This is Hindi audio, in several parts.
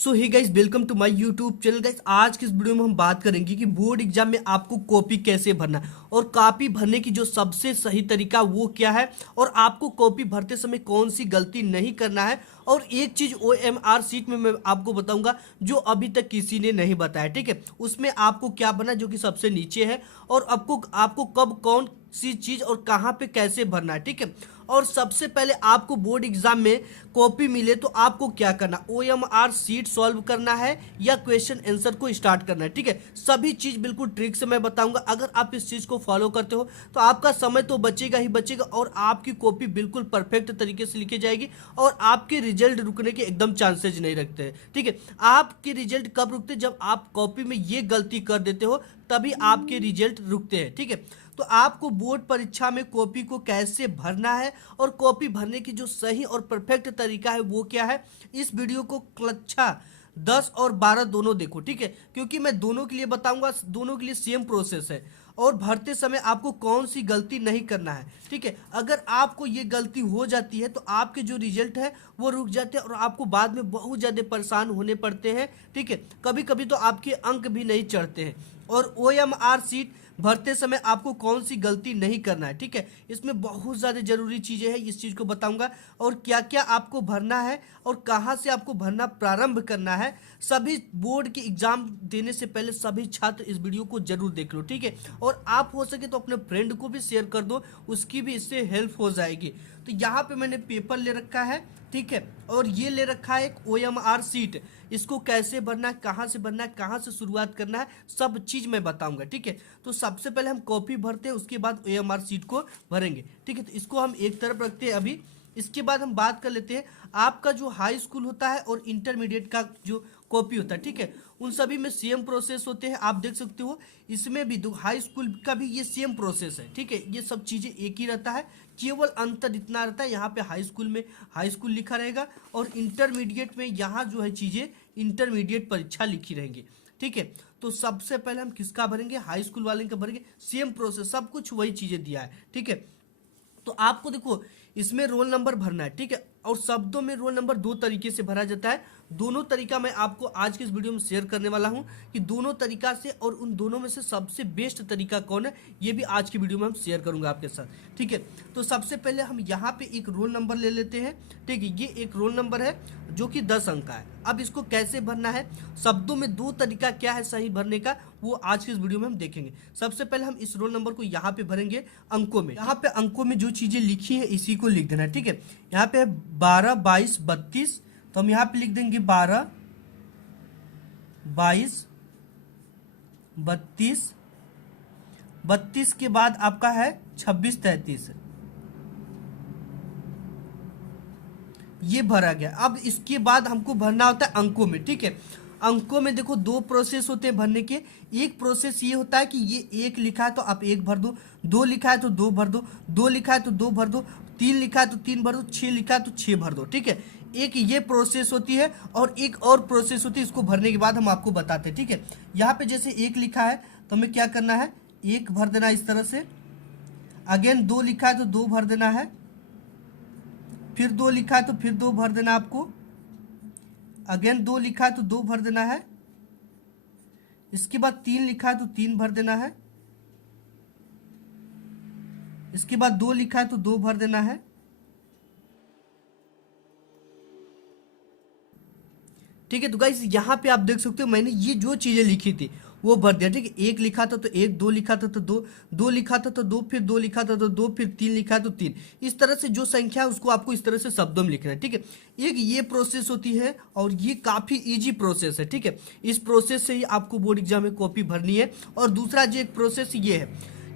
So hey guys, welcome to my YouTube channel. Guys, आज की इस वीडियो में हम बात करेंगे कि बोर्ड एग्जाम में आपको कॉपी कैसे भरना है और कॉपी भरने की जो सबसे सही तरीका वो क्या है, और आपको कॉपी भरते समय कौन सी गलती नहीं करना है। और एक चीज OMR सीट में मैं आपको बताऊंगा जो अभी तक किसी ने नहीं बताया। ठीक है, उसमें आपको क्या भरना है जो कि सबसे नीचे है, और आपको आपको कब कौन सी चीज और कहाँ पे कैसे भरना है। ठीक है, और सबसे पहले आपको बोर्ड एग्जाम में कॉपी मिले तो आपको क्या करना, OMR सीट सॉल्व करना है या क्वेश्चन आंसर को स्टार्ट करना है। ठीक है, सभी चीज बिल्कुल ट्रिक से मैं बताऊंगा। अगर आप इस चीज को फॉलो करते हो तो आपका समय तो बचेगा ही बचेगा, और आपकी कॉपी बिल्कुल परफेक्ट तरीके से लिखी जाएगी, और आपके रिजल्ट रुकने के एकदम चांसेज नहीं रखते हैं। ठीक है, आपके रिजल्ट कब रुकते हैं, जब आप कॉपी में ये गलती कर देते हो तभी आपके रिजल्ट रुकते हैं। ठीक है, तो आपको बोर्ड परीक्षा में कॉपी को कैसे भरना है और कॉपी भरने की जो सही और परफेक्ट तरीका है वो क्या है, इस वीडियो को कक्षा 10 और 12 दोनों देखो। ठीक है, क्योंकि मैं दोनों के लिए बताऊंगा, दोनों के लिए सेम प्रोसेस है, और भरते समय आपको कौन सी गलती नहीं करना है। ठीक है, अगर आपको ये गलती हो जाती है तो आपके जो रिजल्ट है वो रुक जाते हैं और आपको बाद में बहुत ज़्यादा परेशान होने पड़ते हैं। ठीक है, कभी कभी तो आपके अंक भी नहीं चढ़ते हैं। और OMR सीट भरते समय आपको कौन सी गलती नहीं करना है। ठीक है, इसमें बहुत ज़्यादा जरूरी चीज़ें हैं, इस चीज़ को बताऊंगा, और क्या क्या आपको भरना है और कहाँ से आपको भरना प्रारंभ करना है। सभी बोर्ड के एग्जाम देने से पहले सभी छात्र इस वीडियो को जरूर देख लो। ठीक है, और आप हो सके तो अपने फ्रेंड को भी शेयर कर दो, उसकी भी इससे हेल्प हो जाएगी। तो यहाँ पे मैंने पेपर ले रखा है। ठीक है, और ये ले रखा है एक OMR सीट। इसको कैसे भरना है, कहाँ से भरना है, कहाँ से शुरुआत करना है, सब चीज़ मैं बताऊंगा। ठीक है, तो सबसे पहले हम कॉपी भरते हैं, उसके बाद OMR सीट को भरेंगे। ठीक है, तो इसको हम एक तरफ रखते हैं अभी। इसके बाद हम बात कर लेते हैं आपका जो हाई स्कूल होता है और इंटरमीडिएट का जो कॉपी होता है। ठीक है, उन सभी में सेम प्रोसेस होते हैं, आप देख सकते हो। इसमें भी हाई स्कूल का भी ये सेम प्रोसेस है। ठीक है, ये सब चीज़ें एक ही रहता है, केवल अंतर इतना रहता है यहाँ पे हाई स्कूल में हाई स्कूल लिखा रहेगा, और इंटरमीडिएट में यहाँ जो है चीज़ें इंटरमीडिएट परीक्षा लिखी रहेंगी। ठीक है, तो सबसे पहले हम किसका भरेंगे, हाई स्कूल वाले का भरेंगे। सेम प्रोसेस, सब कुछ वही चीज़ें दिया है। ठीक है, तो आपको देखो इसमें रोल नंबर भरना है। ठीक है, और शब्दों में रोल नंबर दो तरीके से भरा जाता है। दोनों तरीका मैं आपको आज के इस वीडियो में शेयर करने वाला हूं कि दोनों तरीका से, और उन दोनों में से सबसे बेस्ट तरीका कौन है ये भी आज की वीडियो में हम शेयर करूंगा आपके साथ। ठीक है, तो सबसे पहले हम यहाँ पे एक रोल नंबर ले लेते हैं। ठीक है, ये एक रोल नंबर है जो कि 10 अंक का है। अब इसको कैसे भरना है, शब्दों में दो तरीका क्या है सही भरने का, वो आज की इस वीडियो में हम देखेंगे। सबसे पहले हम इस रोल नंबर को यहाँ पे भरेंगे अंकों में। यहाँ पे अंकों में जो चीजें लिखी है इसी को लिख देना है। ठीक है, यहाँ पे 12, 22, 32, तो हम यहाँ पे लिख देंगे 12, 22, 32। 32 के बाद आपका है 26, 33, ये भरा गया। अब इसके बाद हमको भरना होता है अंकों में। ठीक है, अंकों में देखो दो प्रोसेस होते हैं भरने के। एक प्रोसेस ये होता है कि ये एक लिखा है तो आप एक भर दो, दो लिखा है तो दो भर दो, दो लिखा है तो दो भर दो, तीन लिखा है तो तीन भर दो, छः लिखा है तो छः भर दो। ठीक है, एक ये प्रोसेस होती है, और एक और प्रोसेस होती है, इसको भरने के बाद हम आपको बताते हैं। ठीक है, यहाँ पे जैसे एक लिखा है तो हमें क्या करना है, एक भर देना इस तरह से। अगेन दो लिखा है तो दो भर देना है, फिर दो लिखा है तो फिर दो भर देना आपको, अगेन दो लिखा है तो दो भर देना है, इसके बाद तीन लिखा है तो तीन भर देना है, इसके बाद दो लिखा है तो दो भर देना है। ठीक है, तो गाइस यहाँ पे आप देख सकते हो मैंने ये जो चीजें लिखी थी वो भर दिया। ठीक है, एक लिखा था तो एक, दो लिखा था तो दो, दो लिखा था तो दो, फिर दो लिखा था तो दो, फिर तीन लिखा तो तीन। इस तरह से जो संख्या है उसको आपको इस तरह से शब्दों में लिखना है। ठीक है, एक ये प्रोसेस होती है, और ये काफी इजी प्रोसेस है। ठीक है, इस प्रोसेस से ही आपको बोर्ड एग्जाम में कॉपी भरनी है। और दूसरा जो एक प्रोसेस ये है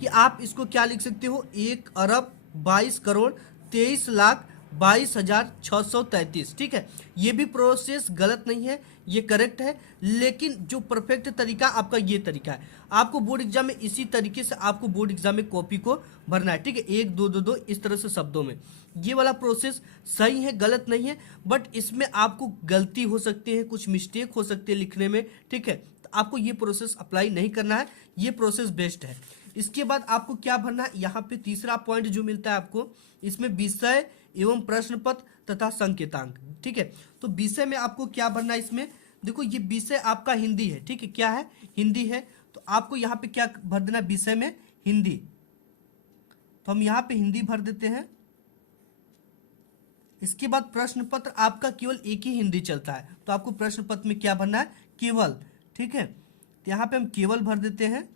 कि आप इसको क्या लिख सकते हो, 1,22,23,22,633। ठीक है, ये भी प्रोसेस गलत नहीं है, ये करेक्ट है, लेकिन जो परफेक्ट तरीका आपका ये तरीका है। आपको बोर्ड एग्जाम में इसी तरीके से आपको बोर्ड एग्जाम में कॉपी को भरना है। ठीक है, 1 2 2 2 इस तरह से शब्दों में। ये वाला प्रोसेस सही है, गलत नहीं है, बट इसमें आपको गलती हो सकती है, कुछ मिस्टेक हो सकती है लिखने में। ठीक है, तो आपको ये प्रोसेस अप्लाई नहीं करना है, ये प्रोसेस बेस्ट है। इसके बाद आपको क्या भरना है, यहाँ पे तीसरा पॉइंट जो मिलता है आपको, इसमें विषय एवं प्रश्न पत्र तथा संकेतांक। ठीक है, तो विषय में आपको क्या भरना है, इसमें देखो ये विषय आपका हिंदी है, ठीक है, क्या है, हिंदी है। तो आपको यहाँ पे क्या भर देना, विषय में हिंदी। तो हम यहाँ पे हिंदी भर देते हैं। इसके बाद प्रश्न पत्र आपका केवल एक ही हिंदी चलता है, तो आपको प्रश्न पत्र में क्या भरना है, केवल, ठीक है। तो यहाँ पे हम केवल भर देते हैं।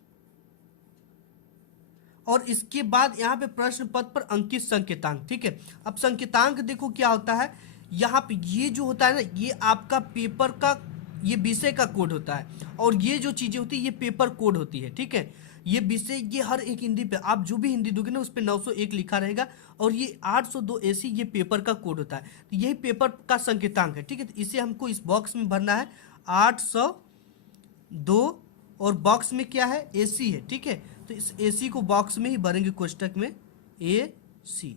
और इसके बाद यहाँ पे प्रश्न पत्र पर अंकित संकेतांक, ठीक है। अब संकेतांक देखो क्या होता है, यहाँ पे ये जो होता है ना, ये आपका पेपर का, ये विषय का कोड होता है। और ये जो चीजें होती है ये पेपर कोड होती है, ठीक है। ये विषय, ये हर एक हिंदी पे आप जो भी हिंदी दोगे ना उस पे 901 लिखा रहेगा। और ये 802 AC ये पेपर का कोड होता है। तो यही पेपर का संकेतांक है, ठीक है। तो इसे हमको इस बॉक्स में भरना है 802। और बॉक्स में क्या है, AC है, ठीक है। तो इस AC को बॉक्स में ही भरेंगे, कोष्टक में AC।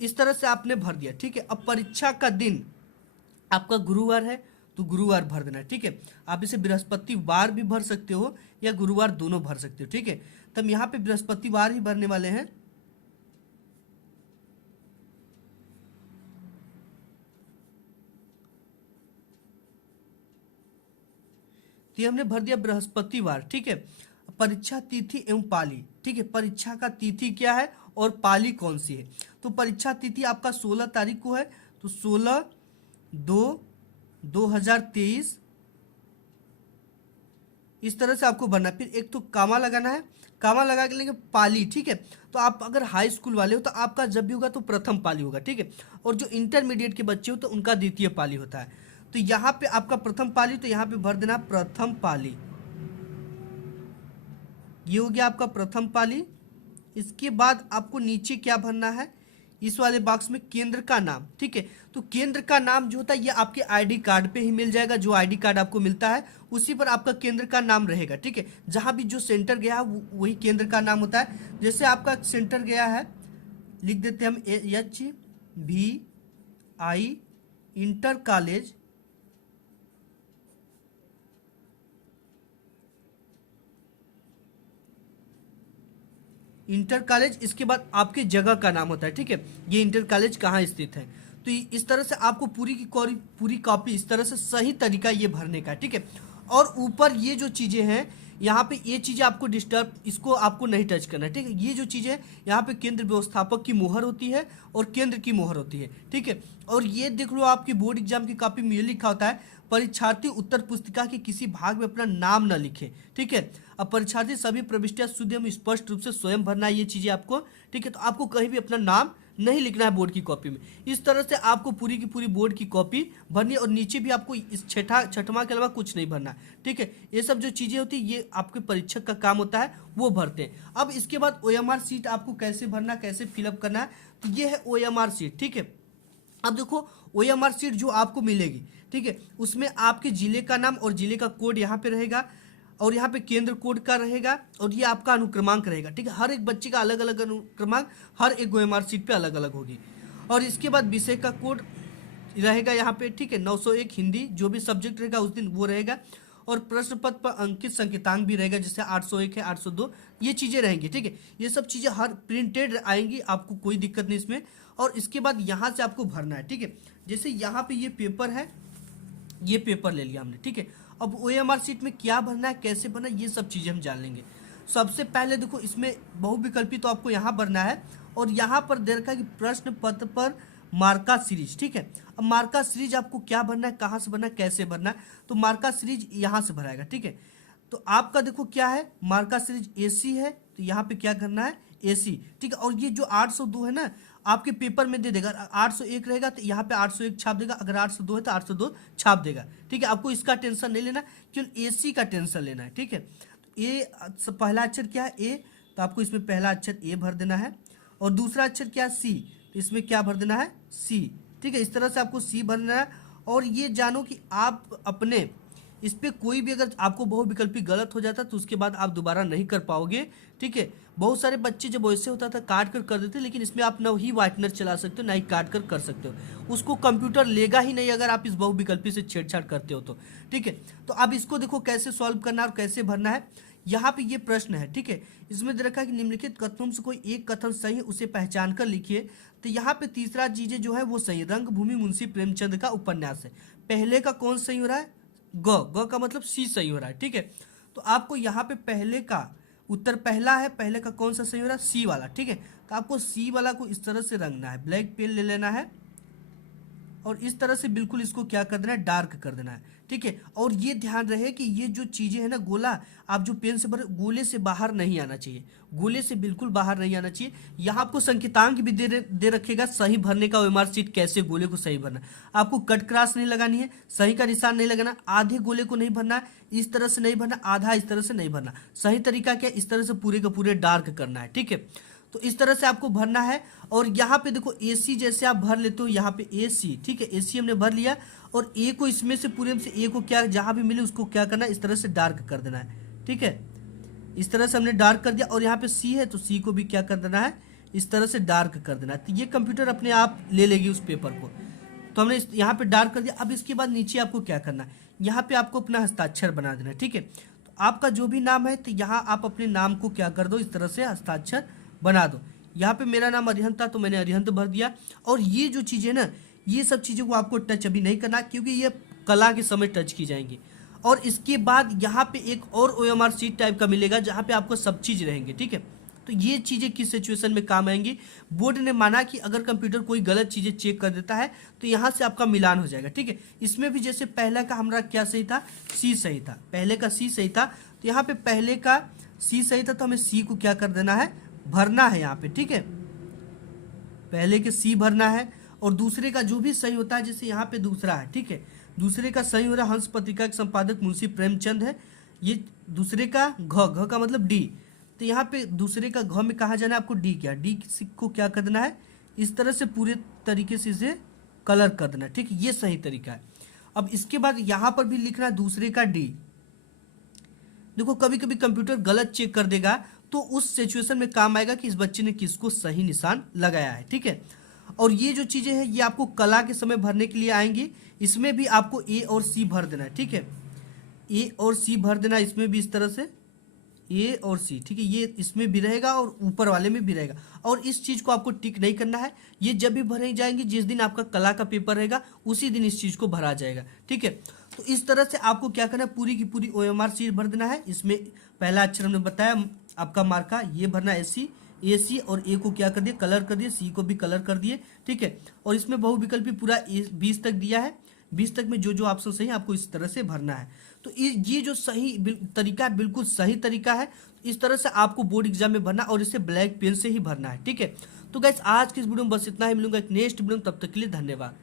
इस तरह से आपने भर दिया, ठीक है। अब परीक्षा का दिन आपका गुरुवार है, तो गुरुवार भर देना है, ठीक है। आप इसे बृहस्पतिवार भी भर सकते हो या गुरुवार, दोनों भर सकते हो, ठीक है। तो हम यहाँ पे बृहस्पतिवार ही भरने वाले हैं। तो ये हमने भर दिया बृहस्पतिवार, ठीक है। परीक्षा तिथि एवं पाली, ठीक है। परीक्षा का तिथि क्या है और पाली कौन सी है। तो परीक्षा तिथि आपका 16 तारीख को है, तो 16/2/2023 इस तरह से आपको भरना है। फिर एक तो कामा लगाना है, कामा लगा के लेंगे पाली, ठीक है। तो आप अगर हाई स्कूल वाले हो तो आपका जब भी होगा तो प्रथम पाली होगा, ठीक है। और जो इंटरमीडिएट के बच्चे हो तो उनका द्वितीय पाली होता है। तो यहाँ पे आपका प्रथम पाली, तो यहाँ पे भर देना प्रथम पाली। ये हो गया आपका प्रथम पाली। इसके बाद आपको नीचे क्या भरना है, इस वाले बॉक्स में केंद्र का नाम, ठीक है। तो केंद्र का नाम जो होता है ये आपके आईडी कार्ड पे ही मिल जाएगा। जो आईडी कार्ड आपको मिलता है उसी पर आपका केंद्र का नाम रहेगा, ठीक है। जहां भी जो सेंटर गया है वही केंद्र का नाम होता है। जैसे आपका सेंटर गया है, लिख देते हैं हम HVI inter college, inter college. इसके बाद आपके जगह का नाम होता है, ठीक है। ये इंटर कॉलेज कहाँ स्थित है। तो इस तरह से आपको पूरी कॉपी इस तरह से सही तरीका ये भरने का, ठीक है। और ऊपर ये जो चीज़ें हैं यहाँ पे, ये चीज़ें आपको डिस्टर्ब, इसको आपको नहीं टच करना है, ठीक है। ये जो चीज़ें यहाँ पे केंद्र व्यवस्थापक की मोहर होती है और केंद्र की मोहर होती है, ठीक है। और ये देख लो आपकी बोर्ड एग्जाम की कॉपी में ये लिखा होता है, परीक्षार्थी उत्तर पुस्तिका के किसी भाग में अपना नाम न लिखे, ठीक है। अब परीक्षार्थी सभी प्रविष्टियां शुद्ध एवं स्पष्ट रूप से स्वयं भरना है, ये चीजें आपको, ठीक है। तो आपको कहीं भी अपना नाम नहीं लिखना है बोर्ड की कॉपी में। इस तरह से आपको पूरी की पूरी बोर्ड की कॉपी भरनी है। और नीचे भी आपको इस छठवां के अलावा कुछ नहीं भरना, ठीक है। ये सब जो चीजें होती है ये आपके परीक्षक का काम होता है, वो भरते हैं। अब इसके बाद OMR सीट आपको कैसे भरना, कैसे फिलअप करना है, तो ये है OMR सीट, ठीक है। अब देखो OMR सीट जो आपको मिलेगी, ठीक है, उसमें आपके जिले का नाम और जिले का कोड यहाँ पे रहेगा। और यहाँ पे केंद्र कोड का रहेगा। और ये आपका अनुक्रमांक रहेगा, ठीक है। हर एक बच्चे का अलग अलग अनुक्रमांक हर एक OMR सीट पे अलग अलग होगी। और इसके बाद विषय का कोड रहेगा यहाँ पे, ठीक है। 901 हिंदी जो भी सब्जेक्ट रहेगा उस दिन वो रहेगा। और प्रश्न पत्र पर अंकित संकेतांक भी रहेगा, जैसे 801 है, 802, ये चीज़ें रहेंगी, ठीक है। ये सब चीज़ें हर प्रिंटेड आएंगी, आपको कोई दिक्कत नहीं इसमें। और इसके बाद यहाँ से आपको भरना है, ठीक है। जैसे यहाँ पे ये पेपर है, ये पेपर ले लिया हमने, ठीक है। अब OMR सीट में क्या भरना है, कैसे भरना है, ये सब चीज़ें हम जान लेंगे। सबसे पहले देखो इसमें बहुविकल्पी तो आपको यहाँ भरना है। और यहाँ पर दे रखा है कि प्रश्न पत्र पर मार्का सीरीज, ठीक है। अब मार्का सीरीज आपको क्या भरना है, कहाँ से भरना है, कैसे भरना है, तो मार्का सीरीज यहाँ से भराएगा, ठीक है। तो आपका देखो क्या है, मार्का सीरीज AC है, तो यहाँ पे क्या करना है, AC, ठीक है। और ये जो 802 है ना, आपके पेपर में दे देगा। 801 रहेगा तो यहाँ पे 801 छाप देगा, अगर 802 है तो 802 छाप देगा, ठीक है। आपको इसका टेंशन नहीं लेना, केवल AC का टेंशन लेना है, ठीक है। तो ए पहला अक्षर क्या है, A, तो आपको इसमें पहला अक्षर A भर देना है। और दूसरा अक्षर क्या है, C, तो इसमें क्या भर देना है, C, ठीक है। इस तरह से आपको C भरना है। और ये जानो कि आप अपने इस पर कोई भी अगर आपको बहुविकल्पी गलत हो जाता तो उसके बाद आप दोबारा नहीं कर पाओगे, ठीक है। बहुत सारे बच्चे जब वैसे होता था काट कर देते, लेकिन इसमें आप ना ही व्हाइटनर चला सकते हो ना ही काट कर सकते हो। उसको कंप्यूटर लेगा ही नहीं अगर आप इस बहुविकल्पी से छेड़छाड़ करते हो तो, ठीक है। तो अब इसको देखो कैसे सॉल्व करना है और कैसे भरना है। यहाँ पे ये प्रश्न है, ठीक है। इसमें दे रखा है कि निम्नलिखित कथनों से कोई एक कथन सही है, उसे पहचान कर लिखिए। तो यहाँ पे तीसरा चीजें जो है वो सही, रंगभूमि मुंशी प्रेमचंद का उपन्यास है। पहले का कौन सही हो रहा है, ग का मतलब सी सही हो रहा है, ठीक है। तो आपको यहाँ पे पहले का उत्तर पहला है, पहले का कौन सा सही हो रहा है, सी वाला, ठीक है। तो आपको सी वाला को इस तरह से रंगना है, ब्लैक पेन ले लेना है और इस तरह से बिल्कुल इसको क्या कर देना है, डार्क कर देना है, ठीक है। और ये ध्यान रहे कि ये जो चीजें है ना, गोला आप जो पेन से भर, गोले से बाहर नहीं आना चाहिए, गोले से बिल्कुल बाहर नहीं आना चाहिए। यहाँ आपको संकेतांक भी दे रखेगा सही भरने का, ओएमआर शीट कैसे गोले को सही भरना। आपको कट क्रॉस नहीं लगानी है, सही का निशान नहीं लगाना, आधे गोले को नहीं भरना है, इस तरह से नहीं भरना, आधा इस तरह से नहीं भरना। सही तरीका क्या, इस तरह से पूरे का पूरे डार्क करना है, ठीक है। तो इस तरह से आपको भरना है। और यहाँ पे देखो AC जैसे आप भर लेते हो, यहाँ पे AC, ठीक है, AC हमने भर लिया और A को इसमें से पूरे में से A को क्या जहाँ भी मिले उसको क्या करना है, इस तरह से डार्क कर देना है, ठीक है। इस तरह से हमने डार्क कर दिया। और यहाँ पे C है तो C को भी क्या कर देना है, इस तरह से डार्क कर देना है। तो ये कंप्यूटर अपने आप ले लेगी उस पेपर को। तो हमने यहाँ पे डार्क कर दिया। अब इसके बाद नीचे आपको क्या करना है, यहाँ पे आपको अपना हस्ताक्षर बना देना है, ठीक है। तो आपका जो भी नाम है तो यहाँ आप अपने नाम को क्या कर दो, इस तरह से हस्ताक्षर बना दो। यहाँ पे मेरा नाम अरिहंत था तो मैंने अरिहंत भर दिया। और ये जो चीज़ें ना, ये सब चीज़ों को आपको टच अभी नहीं करना क्योंकि ये कला के समय टच की जाएंगी। और इसके बाद यहाँ पे एक और OMR शीट टाइप का मिलेगा जहाँ पे आपको सब चीज़ रहेंगे, ठीक है। तो ये चीज़ें किस सिचुएशन में काम आएंगी, बोर्ड ने माना कि अगर कंप्यूटर कोई गलत चीज़ें चेक कर देता है तो यहाँ से आपका मिलान हो जाएगा, ठीक है। इसमें भी जैसे पहला का हमारा क्या सही था, सी सही था, पहले का सी सही था। तो यहाँ पे पहले का सी सही था तो हमें सी को क्या कर देना है, भरना है यहाँ पे, ठीक है। पहले के सी भरना है। और दूसरे का जो भी सही होता है, जैसे यहाँ पे दूसरा है, ठीक है, दूसरे का सही हो रहा है, हंस पत्रिका के संपादक मुंशी प्रेमचंद है। ये दूसरे का घ का मतलब डी। तो यहाँ पे दूसरे का घ में कहाँ जाना है आपको, डी क्या, डी को क्या कर देना है, इस तरह से पूरे तरीके से इसे कलर कर देना है, ठीक है। ये सही तरीका है। अब इसके बाद यहाँ पर भी लिखना है दूसरे का डी। देखो कभी कभी कंप्यूटर गलत चेक कर देगा तो उस सिचुएशन में काम आएगा कि इस बच्चे ने किसको सही निशान लगाया है, ठीक है। और ये जो चीज़ें हैं ये आपको कला के समय भरने के लिए आएंगी। इसमें भी आपको ए और सी भर देना है, ठीक है, ए और सी भर देना, इसमें भी इस तरह से ए और सी, ठीक है। ये इसमें भी रहेगा और ऊपर वाले में भी रहेगा। और इस चीज़ को आपको टिक नहीं करना है, ये जब भी भरे जाएंगे, जिस दिन आपका कला का पेपर रहेगा उसी दिन इस चीज़ को भरा जाएगा, ठीक है। तो इस तरह से आपको क्या करना है, पूरी की पूरी OMR शीट भर देना है। इसमें पहला अक्षर हमने बताया आपका मार्का, ये भरना है AC और ए को क्या कर दिए, कलर कर दिए, सी को भी कलर कर दिए, ठीक है। और इसमें बहुविकल्पी पूरा 20 तक दिया है, 20 तक में जो जो ऑप्शन सही है आपको इस तरह से भरना है। तो ये जो सही तरीका है बिल्कुल सही तरीका है। इस तरह से आपको बोर्ड एग्जाम में भरना और इसे ब्लैक पेन से ही भरना है, ठीक है। तो गाइस आज की इस वीडियो में बस इतना ही, मिलूंगा एक नेक्स्ट वीडियो में, तब तक के लिए धन्यवाद।